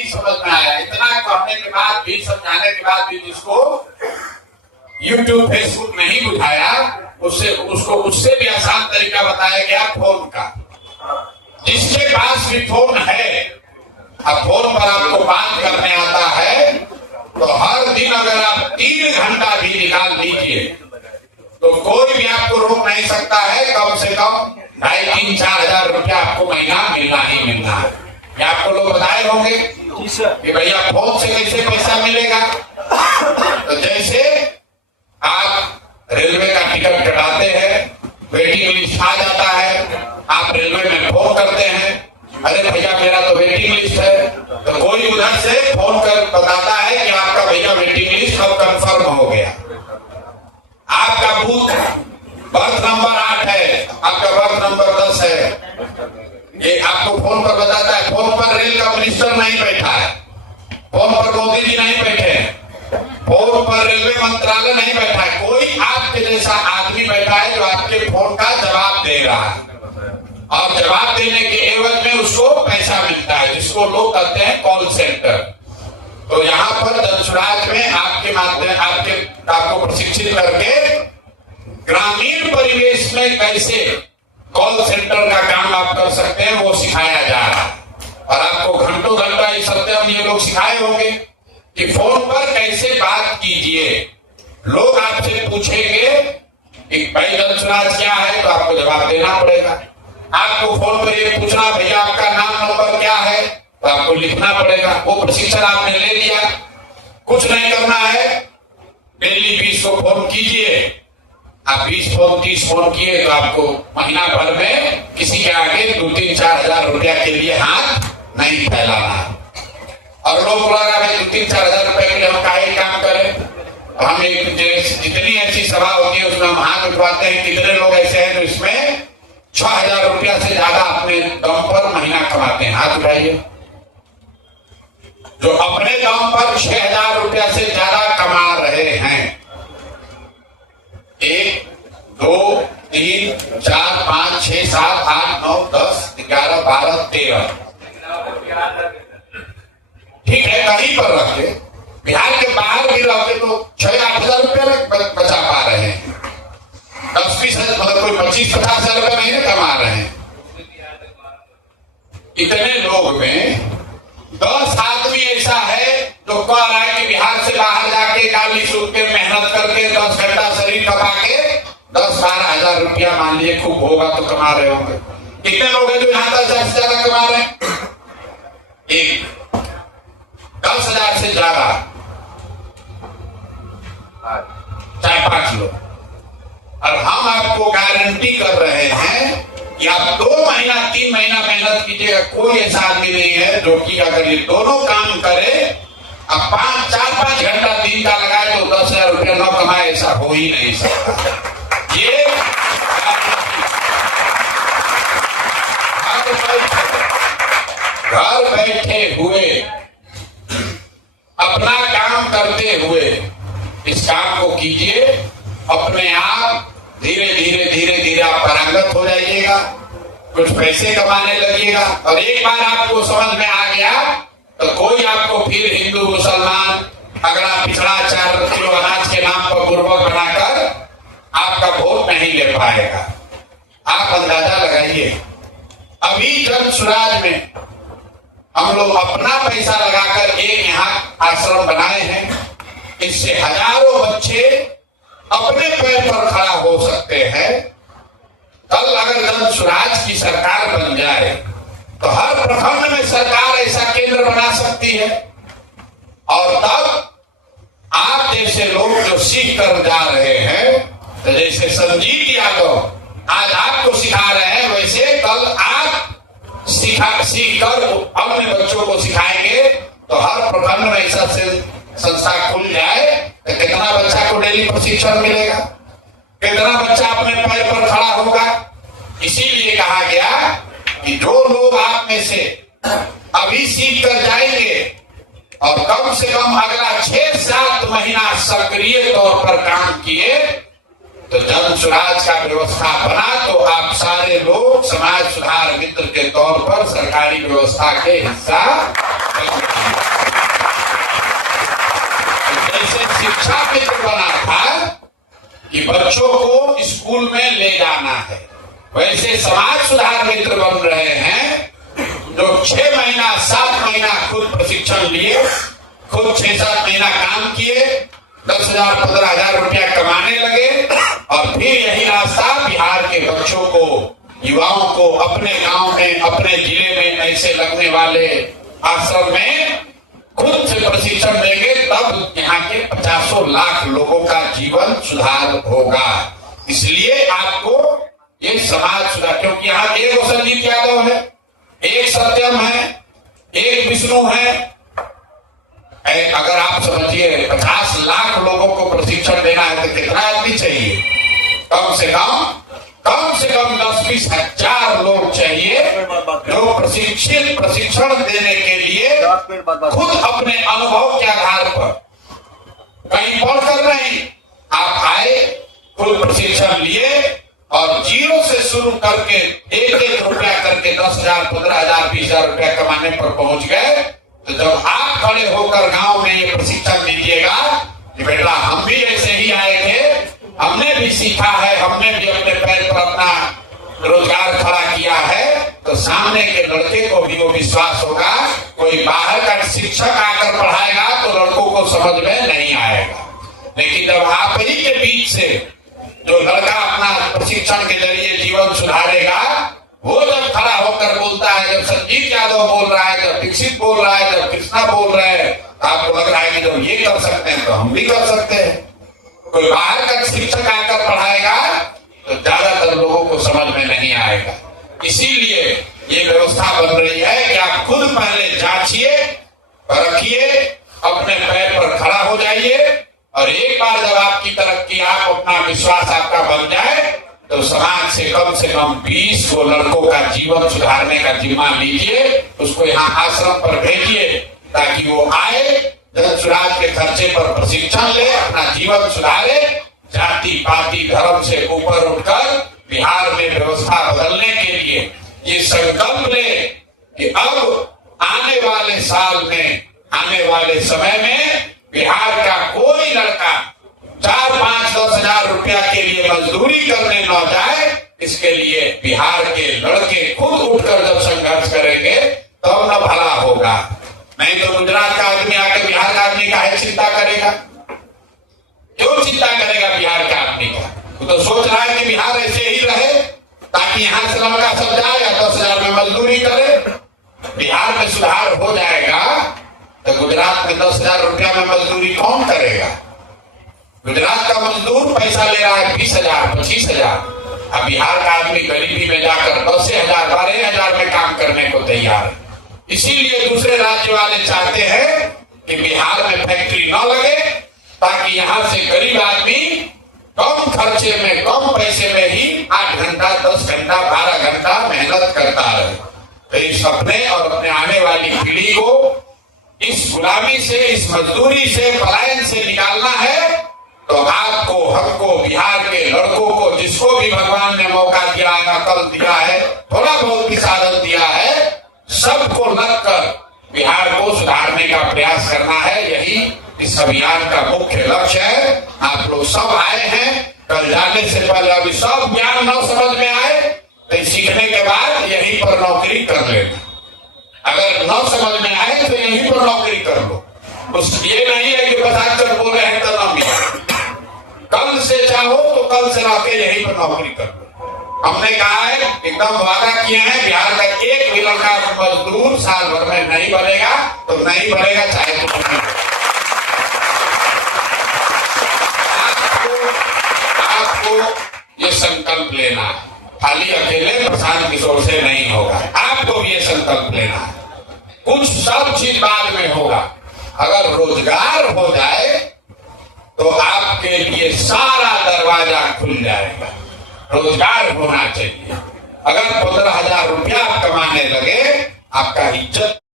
नहीं समझ में आया। इतना कहने के बाद भी, समझाने के बाद भी जिसको यूट्यूब फेसबुक नहीं बुझाया, उसको उससे भी आसान तरीका बताया गया फोन का। जिसके पास भी फोन है, अब फोन पर आपको बात करने आता है, तो हर दिन अगर आप 3 घंटा भी निकाल लीजिए तो कोई भी आपको रोक नहीं सकता है। कम से कम 2,500-4,000 रुपया आपको महीना मिलना ही मिलना है। क्या आपको लोग बताए होंगे कि भैया फोन से कैसे पैसा मिलेगा? तो जैसे आप रेलवे का टिकट कटाते हैं, वेटिंग लिस्ट आ जाता है, आप रेलवे में फोन करते हैं, अरे भैया मेरा तो वेटिंग लिस्ट है, तो कोई उधर से फोन कर बताता है कि आपका भैया वेटिंग लिस्ट अब कंफर्म हो गया, आपका बूथ बर्थ नंबर 8 है, आपका बर्थ नंबर 10 है। ये आपको फोन पर बताता है। फोन पर रेल का मिनिस्टर नहीं बैठा है, फोन पर मोदी जी नहीं बैठे, फोन पर रेलवे मंत्रालय नहीं बैठा है, कोई आपके जैसा आदमी बैठा है जो आपके फोन का जवाब दे रहा है, और जवाब देने के एवज में उसको पैसा मिलता है, जिसको लोग कहते हैं कॉल सेंटर। तो यहाँ पर जनसुराज में आपके माध्यम आपको प्रशिक्षित करके ग्रामीण परिवेश में कैसे कॉल सेंटर का काम आप कर सकते हैं वो सिखाया जा रहा है। और आपको घंटों घंटा इस सत्यम ये लोग सिखाए होंगे कि फोन पर कैसे बात कीजिए। लोग आपसे पूछेंगे कि भाई जनसुराज क्या है, तो आपको जवाब देना पड़ेगा। आपको फोन पर ये पूछना भैया आपका नाम नंबर क्या है, तो आपको लिखना पड़ेगा। वो प्रशिक्षण आपने ले लिया, कुछ नहीं करना है, डेली 20 को फोन कीजिए। आप 20 फोन 30 फोन किए तो आपको महीना भर में किसी के आगे 2-3-4 हजार रुपया के लिए हाथ नहीं फैलाना। और लोग बोला 2-3-4 हजार रुपए के लिए हम काहे काम करें? हम एक जितनी ऐसी सभा होती है उसमें हम हाथ उठवाते हैं। कितने लोग ऐसे हैं जो इसमें 6,000 रुपया से ज्यादा अपने दम पर महीना कमाते हैं? हाथ उठाइए। जो अपने दम पर 6,000 रुपया से ज्यादा कमा रहे हैं, 1 2 3 4 5 6 7 8 9 10 11 12 13, ठीक है, कहीं पर रखे। बिहार के बाहर भी रखे तो 6-8 हजार रुपया बचा पा रहे हैं। 10-20 हजार, मतलब कोई 25-50 हजार रुपया नहीं कमा रहे हैं। इतने लोग में 10 आदमी ऐसा है जो कह रहा है कि बिहार से बाहर जाके गाली सूख के मेहनत करके 10 घंटा शरीर कमा के 10-12 हजार रुपया मान लीजिए खूब होगा तो कमा रहे होंगे। कितने लोग हैं जो यहाँ 10 हजार से ज्यादा कमा रहे हैं? 10 हजार से ज्यादा 4-5 लोग। और हम आपको गारंटी कर रहे हैं कि आप 2 महीना 3 महीना मेहनत कीजिएगा, कोई ऐसा आदमी नहीं है जो कि अगर ये दोनों काम करे, अब 4-5 घंटा दिन का लगाए तो 10 हजार रुपया न कमाए, ऐसा हो ही नहीं सकता। ये घर बैठे हुए अपना काम करते हुए इस काम को कीजिए। अपने आप धीरे धीरे आप पारंगत हो जाइएगा, कुछ पैसे कमाने लगिएगा। और एक बार आपको समझ में आ गया तो कोई आपको फिर हिंदू मुसलमान अगला पिछड़ा 4 किलो अनाज के नाम पर बुर्बक बनाकर आपका वोट नहीं ले पाएगा। आप अंदाजा लगाइए, अभी जनसुराज में हम लोग अपना पैसा लगाकर एक यहाँ आश्रम बनाए हैं। इससे हजारों बच्चे अपने पैर पर खड़ा हो सकते हैं। कल अगर जनसुराज की सरकार बन जाए तो हर प्रखंड में सरकार ऐसा केंद्र बना सकती है। और तब आप जैसे लोग जो सीख कर जा रहे हैं, तो जैसे संजीत यादव आज आपको सिखा रहे हैं, वैसे कल आप सीख कर अपने बच्चों को सिखाएंगे। तो हर प्रखंड में ऐसा संस्था खुल जाए तो कितना बच्चा को डेली प्रशिक्षण मिलेगा, कितना बच्चा अपने पैर पर खड़ा होगा। इसीलिए कहा गया कि जो लोग आप में से अभी सीख कर जाएंगे और कम से कम अगला 6-7 महीना सक्रिय तौर पर काम किए तो जनसुराज का व्यवस्था बना, तो आप सारे लोग समाज सुधार मित्र के तौर पर सरकारी व्यवस्था के हिस्सा शिक्षा मित्र बना था कि बच्चों को स्कूल में ले जाना है, वैसे समाज सुधार मित्र बन रहे हैं जो 6 महीना 7 महीना खुद प्रशिक्षण लिए, खुद 6-7 महीना काम किए, 10,000 15,000 रुपया कमाने लगे और फिर यही रास्ता बिहार के बच्चों को, युवाओं को अपने गांव में, अपने जिले में ऐसे लगने वाले आश्रम में खुद से प्रशिक्षण देंगे, तब यहाँ के 50 लाख लोगों का जीवन सुधार होगा। इसलिए आपको ये समाज सुधार, क्योंकि यहाँ एक संजीत यादव है, एक सत्यम है, एक विष्णु है, अगर आप समझिए 50 लाख लोगों को प्रशिक्षण देना है तो कितना आदमी चाहिए? कम से कम 10-20 हजार लोग चाहिए जो प्रशिक्षण देने के लिए खुद अपने अनुभव के आधार पर, कहीं पढ़कर नहीं, आप आए, खुद प्रशिक्षण लिए और जीरो से शुरू करके 1-1 रुपया करके 10,000 15,000 20,000 रुपया कमाने पर पहुंच गए। तो जब आप खड़े होकर गांव में ये प्रशिक्षण दीजिएगा कि बेटा हम भी ऐसे ही आए थे, हमने भी सीखा है, हमने भी अपने पैर पर अपना रोजगार खड़ा किया है, तो सामने के लड़के को भी वो विश्वास होगा। कोई बाहर का शिक्षक आकर पढ़ाएगा तो लड़कों को समझ में नहीं आएगा, लेकिन जब आप ही के बीच से जो लड़का अपना प्रशिक्षण के जरिए जीवन सुधारेगा, वो जब खड़ा होकर बोलता है, जब संजीत यादव बोल रहा है, जब दीक्षित बोल रहा है, जब कृष्णा बोल रहे हैं, आपको लग रहा है कि जब ये कर सकते हैं तो हम भी कर सकते हैं। कोई बाहर का शिक्षक आकर पढ़ाएगा तो ज्यादातर लोगों को समझ में नहीं आएगा। इसीलिए ये व्यवस्था बन रही है कि आप खुद पहले जांचिए, परखिए, अपने पैर पर खड़ा हो जाइए और एक बार जब आपकी तरक्की, आप अपना विश्वास आपका बन जाए तो समाज से कम 20 को लड़कों का जीवन सुधारने का जिम्मा लीजिए, उसको यहाँ आश्रम पर भेजिए ताकि वो आए, जनसुराज के खर्चे पर प्रशिक्षण ले, अपना जीवन सुधारे, जाति पाति धर्म से ऊपर उठकर बिहार में व्यवस्था बदलने के लिए ये संकल्प ले कि अब आने वाले साल में, आने वाले समय में बिहार का कोई लड़का 4-5-10 हजार रुपया के लिए मजदूरी करने न जाए। इसके लिए बिहार के लड़के खुद उठकर जब संघर्ष करेंगे तब न भला होगा। नहीं तो गुजरात का आदमी आकर बिहार का आदमी का है चिंता करेगा, क्यों चिंता करेगा बिहार के आदमी का? वो तो सोच रहा है कि बिहार ऐसे ही रहे ताकि यहाँ से लड़का सब जाए या 10,000 में मजदूरी करे। बिहार में सुधार हो जाएगा तो गुजरात में 10,000 रुपया में मजदूरी कौन करेगा? गुजरात का मजदूर पैसा ले रहा है 20,000 25,000, अब बिहार का आदमी गरीबी में जाकर 10,000 12,000 में काम करने को तैयार है। इसीलिए दूसरे राज्य वाले चाहते हैं कि बिहार में फैक्ट्री न लगे ताकि यहाँ से गरीब आदमी कम खर्चे में, कम पैसे में ही 8 घंटा 10 घंटा 12 घंटा मेहनत करता रहे। तो इस अपने और अपने आने वाली पीढ़ी को इस गुलामी से, इस मजदूरी से, पलायन से निकालना है तो आपको, हमको, बिहार के लड़कों को, जिसको भी भगवान ने मौका दिया है, अकल दिया है, थोड़ा बहुत भी साधन दिया है, सबको लगकर बिहार को सुधारने का प्रयास करना है। यही इस अभियान का मुख्य लक्ष्य है। आप लोग सब आए हैं, कल जाने से पहले अभी सब ज्ञान न समझ में आए तो सीखने के बाद यहीं पर नौकरी कर लेना। अगर न समझ में आए तो यहीं पर नौकरी कर लो। उस ये नहीं है कि बता कर बोल रहे हैं तो न मिला, कल से चाहो तो कल से आके यहीं पर नौकरी कर लो। हमने कहा है, एकदम वादा किए हैं, बिहार का एक भी लड़का मजदूर साल भर में नहीं बनेगा तो नहीं बनेगा, चाहे तो आपको ये संकल्प लेना है। खाली अकेले प्रशांत किशोर से नहीं होगा, आपको भी ये संकल्प लेना है। कुछ सब चीज बाद में होगा। अगर रोजगार हो जाए तो आपके लिए सारा दरवाजा खुल जाएगा। रोजगार होना चाहिए। अगर 15,000 रुपया आप कमाने लगे, आपका इज्जत